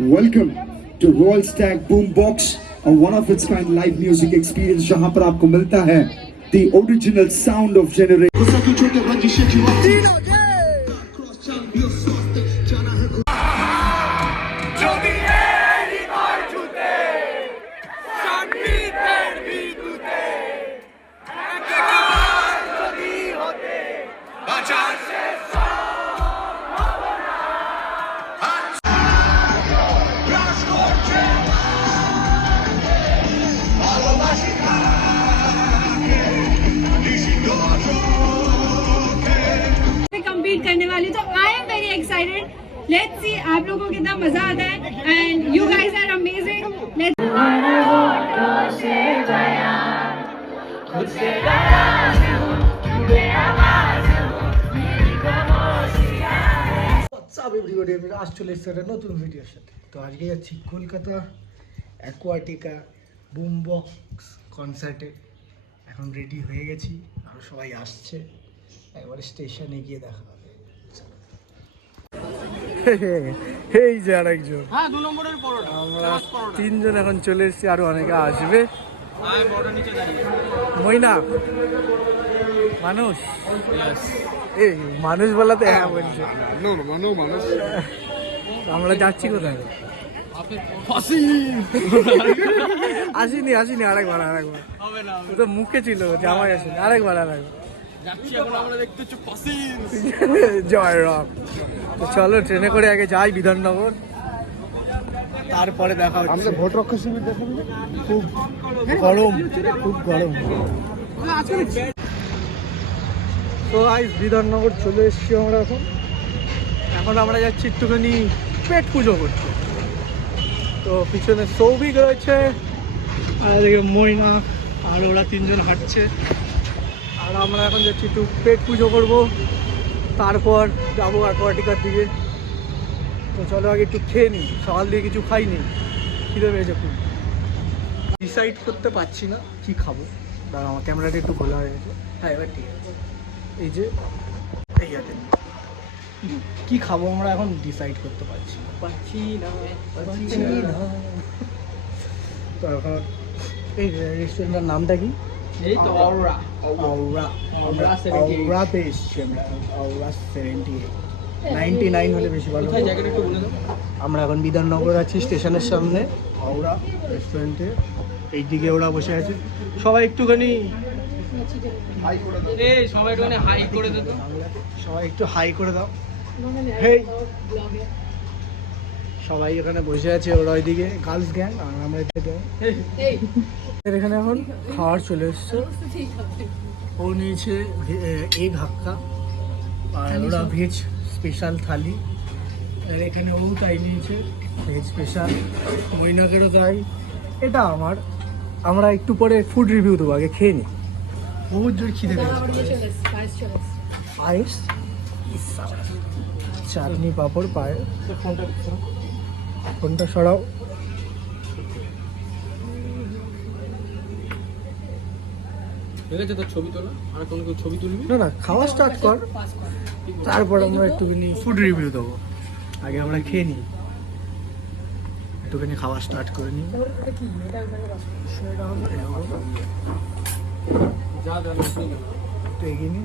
Welcome to Royal Stag Boombox, a one-of-its-kind live music experience जहां पर आपको मिलता है the original sound of generation. Compete करने वाली, तो I am very excited. Let's see आप लोगों को कितना मजा आता है. And you guys are amazing. Everybody, আমি আজ চলে এসেছি একটা নতুন ভিডিওর সাথে. তো আজকে যাচ্ছি কলকাতা অ্যাকোয়াটিকা বুমবক্স কনসার্টে. এখন রেডি হয়ে গেছি, আরও সবাই আসছে. একবারে স্টেশনে গিয়ে দেখা হবে. এই যে আরেকজন, আমরা তিনজন এখন চলে এসেছি, আরো অনেকে আসবে. মইনা মানুষ, এই মানুষ বলাতে হ্যাঁ বলছে. আমরা যাচ্ছি কোথায়? আসিনি আরেকবার ও তো মুখে ছিল, জামাই আসেনি. আরেকবার জয় রাম. তো চলো ট্রেনে করে আগে যাই বিধাননগর, তারপরে দেখা হচ্ছে. আমরা ভোট রক্ষা শিবির দেখুন, খুব গরম. তো গাইস বিধাননগর চলে এসেছি আমরা. এখন আমরা যাচ্ছি একটুখানি পেট পুজো করতে. তো পিছনে সৌভিক রয়েছে, আর এদিকে মইনা, আর ওরা তিনজন হাঁটছে. আর আমরা এখন যাচ্ছি একটু পেট পুজো করবো, তারপর যাবো অ্যাকোয়াটিকার দিকে. তো চলো আগে একটু খেয়ে নিই, সকাল দিয়ে কিছু খাইনি, খিদে পেয়েছে খুব. ডিসাইড করতে পারছি না কি খাবো. দাঁড়া, আমার ক্যামেরাটা একটু খোলা হয়ে গেছে. হ্যাঁ এবার ঠিক আছে. এই যে এই হাতে কি খাবো আমরা এখন ডিসাইড করতে পারছি না. তো এখন এই রেস্টুরেন্টের নামটা কি? এই তো অররা অররাতে এসছি আমরা. অররা 99 হলে বেশি ভালো. জায়গাটা একটু বলে দাও. আমরা এখন বিধাননগর আছি স্টেশনের সামনে অররা রেস্টুরেন্টে. এইদিকে ওরা বসে আছে. সবাই একটুখানি এই সবাই একটু হাই করে দে তো. সবাই একটু হাই করে দাও. হেই, সবাই এখানে বসে আছে. ওরা ওইদিকে গার্লস গ্যাং, আর আমরা এখানে এখন খাওয়ার চলে এসছে. ও নিয়েছে এগ হাক্কা, আর ওরা ভেজ স্পেশাল থালি. আর এখানে ও তাই নিয়েছে ভেজ স্পেশাল. মৈনাকেরও তাই. এটা আমরা একটু পরে ফুড রিভিউ দেবো, আগে খেয়ে নিই. বহুত জোর খিদে পেয়েছে. পায়েস, চাটনি, পাঁপড়, পায়েস. ফোনটা সরাও. ঠিক আছে, তোর ছবি তোলা. আর কোনো কেউ ছবি তুলবি না, খাওয়া স্টার্ট কর, তারপর আমরা একটুখানি ফুড রিভিউ দেবো. আগে আমরা খেয়ে নিই, একটুখানি খাওয়া স্টার্ট করে নিই. যা দাও. একটু এগিয়ে নিই.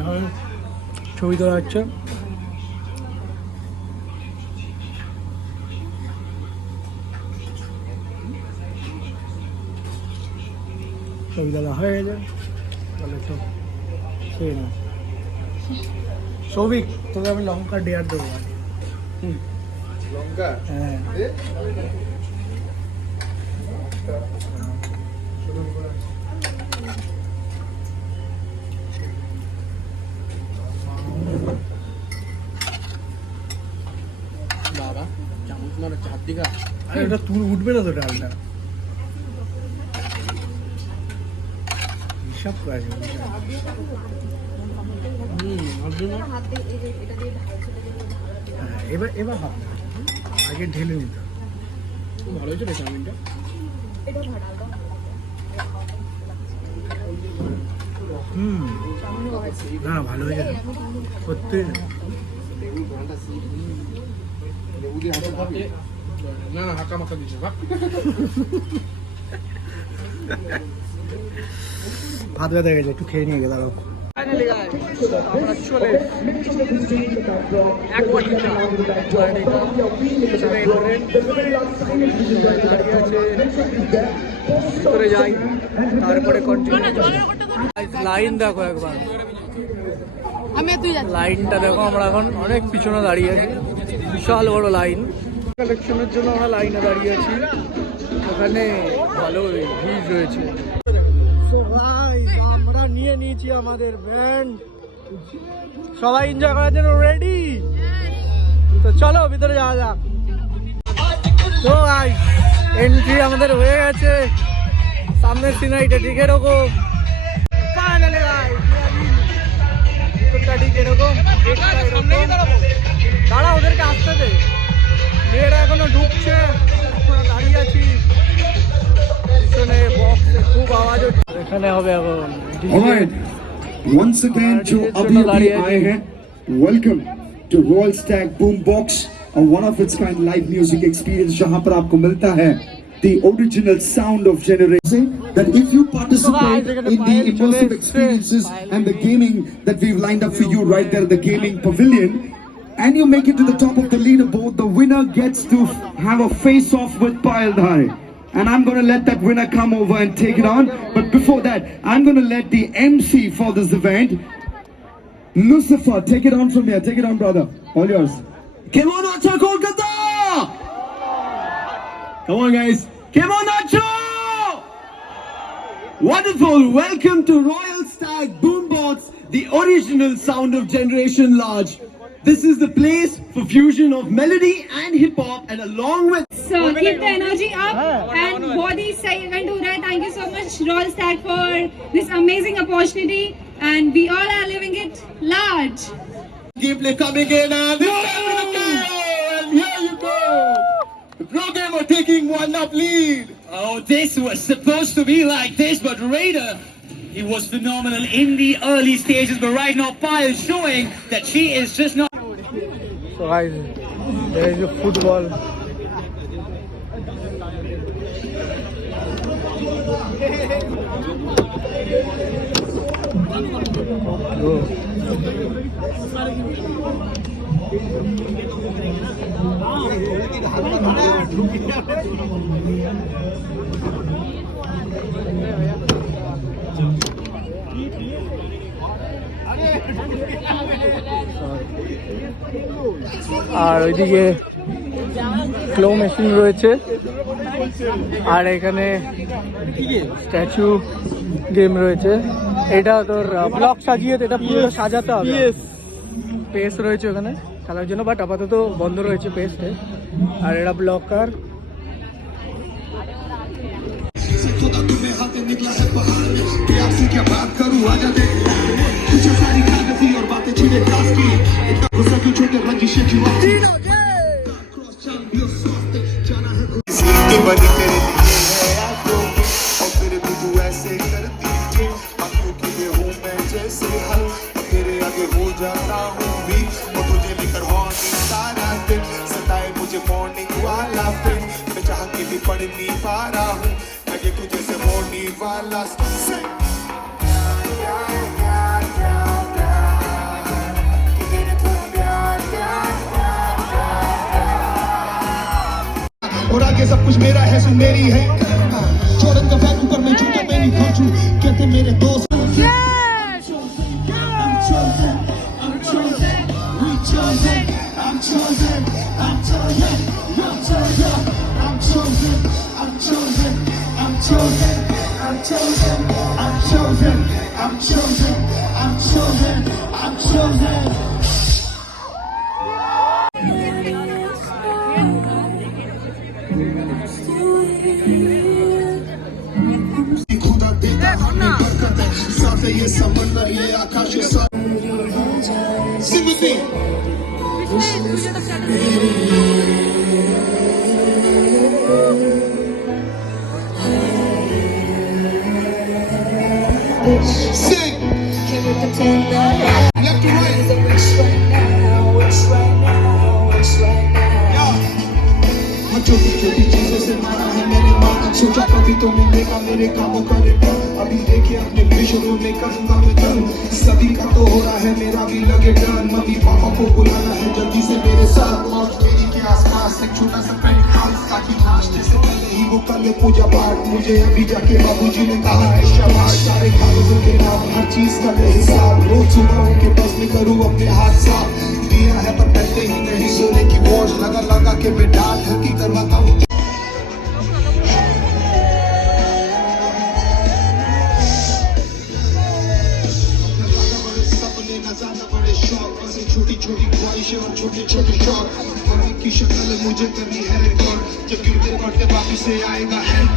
এখন ছবি তোলা হচ্ছে. ছবি তোলা হয়ে গেছে. তাহলে একটু খেয়ে নিই. সৌভিক, তোকে আমি লঙ্কা ডেয়ার দেবো. লঙ্কা, হ্যাঁ, বাবা চামচ মারা চার দিঘা. আরে ওটা তুই উঠবে না তো ডালটা. হিসাব করে আছে. এবার ভাব, আগে ঢেলে নিতে. ভালো হয়েছে রে চাউমিনটা. না ভালো হয়ে গেছে সত্যি। না না হাঁকা মাখা দিচ্ছে ভাব। ভাত ব্যথা গেছে, একটু খেয়ে নিয়ে গেলাম। আমরা চলে এক বাটি চা দাঁড়িয়ে আছে, ভিতরে যাই তারপরে লাইন দেখো একবার, লাইনটা দেখো। আমরা এখন অনেক পিছনে দাঁড়িয়ে আছি, বিশাল বড় লাইন। কালেকশনের জন্য আমরা লাইনে দাঁড়িয়ে আছি, ওখানে ভালো ভিড় রয়েছে। আমরা নিয়ে নিয়েছি আমাদের ব্যান্ড, সবাই এনজয় করার জন্য রেডি। তো চলো ভিতরে যাওয়া যাক। তো গাইস এন্ট্রি আমাদের হয়ে গেছে, সামনের সিনারিটা ঠিক এরকম। ফাইনালি গাইস ঠিক এরকম, দাঁড়া ওদেরকে আসতে দে, মেয়েরা এখনো ঢুকছে, আমরা দাঁড়িয়ে আছি। পিছনে বক্সে খুব আওয়াজ হচ্ছে, এখানে হবে এখন। Alright, once again जो अभी अभी आए हैं, welcome to Royal Stag Boombox, a one of its kind live music experience जहां पर आपको मिलता है the original sound of generation. That if you participate in the immersive experiences and the gaming that we've lined up for you right there at the gaming pavilion, and you make it to the top of the leaderboard, the winner gets to have a face-off with Payal Dhare. And I'm going to let that winner come over and take it on. But before that, I'm going to let the MC for this event, Lucifer, take it on from here. Take it on, brother. All yours. Come on, Nacho Kolkata! Come on, guys. Come on, Nacho! Wonderful. Welcome to Royal Stag Boombox, the original sound of Generation Large. This is the place for fusion of melody and hip hop, and along with So keep the energy up and बहुत ही सही event हो रहा है. Thank you so much Royal Stag for this amazing opportunity, and we all are living it large. gameplay coming in, and here you go. The Pro Gamer taking 1-up lead. Oh, this was supposed to be like this, but Raider, he was phenomenal in the early stages, but right now Pai is showing that she is just not. So guys, there is a football. আর ওইদিকে ক্লো machine রয়েছে, আর এখানে statue game রয়েছে। এটা তোর block সাজিয়ে এটা পুরো সাজাতে হবে। পেস রয়েছে ওখানে খেলার জন্য, বাট আপাতত বন্ধ রয়েছে পেসটে। আর এটা ব্লকার। बनी तेरे लिए है आंखों की, और फिर भी तू ऐसे करती है। आंखों की ये हूँ मैं जैसे हल, तेरे आगे हो जाता हूँ भी, और तुझे लेकर मॉर्निंग सारा दिन सताए मुझे मॉर्निंग वाला फिर। मैं चाह के भी पढ़ नहीं पा रहा हूँ, लगे तुझे से मॉर्निंग वाला और आगे सब कुछ मेरा है, सो मेरी है। छोड़न का फैन ऊपर मैं झूठा मैं नहीं खोचू, कहते मेरे दोस्त ये समंदर ये आकाश ये Sing with me. Sing. pretend that Left to right. I wish right now, wish right now, wish right now. छोटी छोटी चीजों से मारा है मैंने माना सोचा कभी तो मिलेगा मेरे कामों का रिटर्न अभी देखे अपने विषयों में करूंगा मैं टर्न सभी का तो हो रहा है मेरा भी लगे टर्न मम्मी पापा को बुलाना है जल्दी से मेरे साथ और मेरी के आसपास एक छोटा सा पेंट हाउस ताकि नाश्ते से पहले ही वो कर ले पूजा पाठ मुझे अभी जाके बाबूजी ने कहा है शाबाश सारे कागजों के नाम हर चीज का ले हिसाब रोज सुबह के बस में करूँ अपने हाथ साफ दिया है पर करते ही नहीं सोने की वॉच लगा लगा के मैं डांट हल्की करवाता हूँ सपने न ज्यादा बड़े शौक बस छोटी छोटी ख्वाहिशें और छोटे छोटे शौक मम्मी की शक्ल मुझे करनी है रिकॉर्ड जब गिरते पड़ते वापिस से आएगा हैंड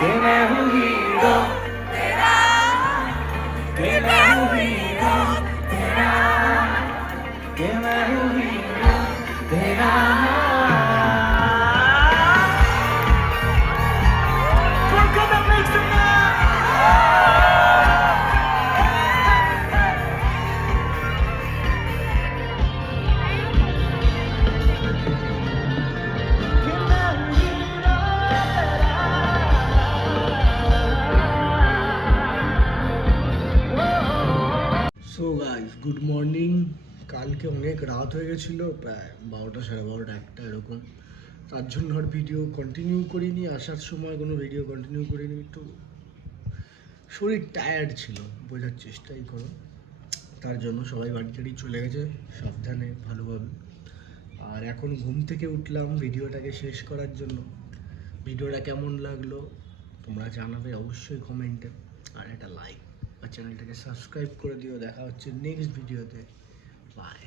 कि मैं हूँ हीरो तेरा, कि मैं हूँ हीरो तेरा, कि मैं हूँ हीरो तेरा। So guys good morning. কালকে অনেক রাত হয়ে গেছিলো, প্রায় 12টা, 12:30, 1টা এরকম। তার জন্য আর ভিডিও কন্টিনিউ করিনি, আসার সময় কোনো ভিডিও কন্টিনিউ করিনি। একটু শরীর টায়ার্ড ছিল, বোঝার চেষ্টাই করো। তার জন্য সবাই বাড়ি টাড়ি চলে গেছে সাবধানে, ভালোভাবে। আর এখন ঘুম থেকে উঠলাম ভিডিওটাকে শেষ করার জন্য। ভিডিওটা কেমন লাগলো তোমরা জানাবে অবশ্যই কমেন্টে, আর একটা লাইক আর চ্যানেলটাকে সাবস্ক্রাইব করে দিও। দেখা হচ্ছে নেক্সট ভিডিওতে। বাই।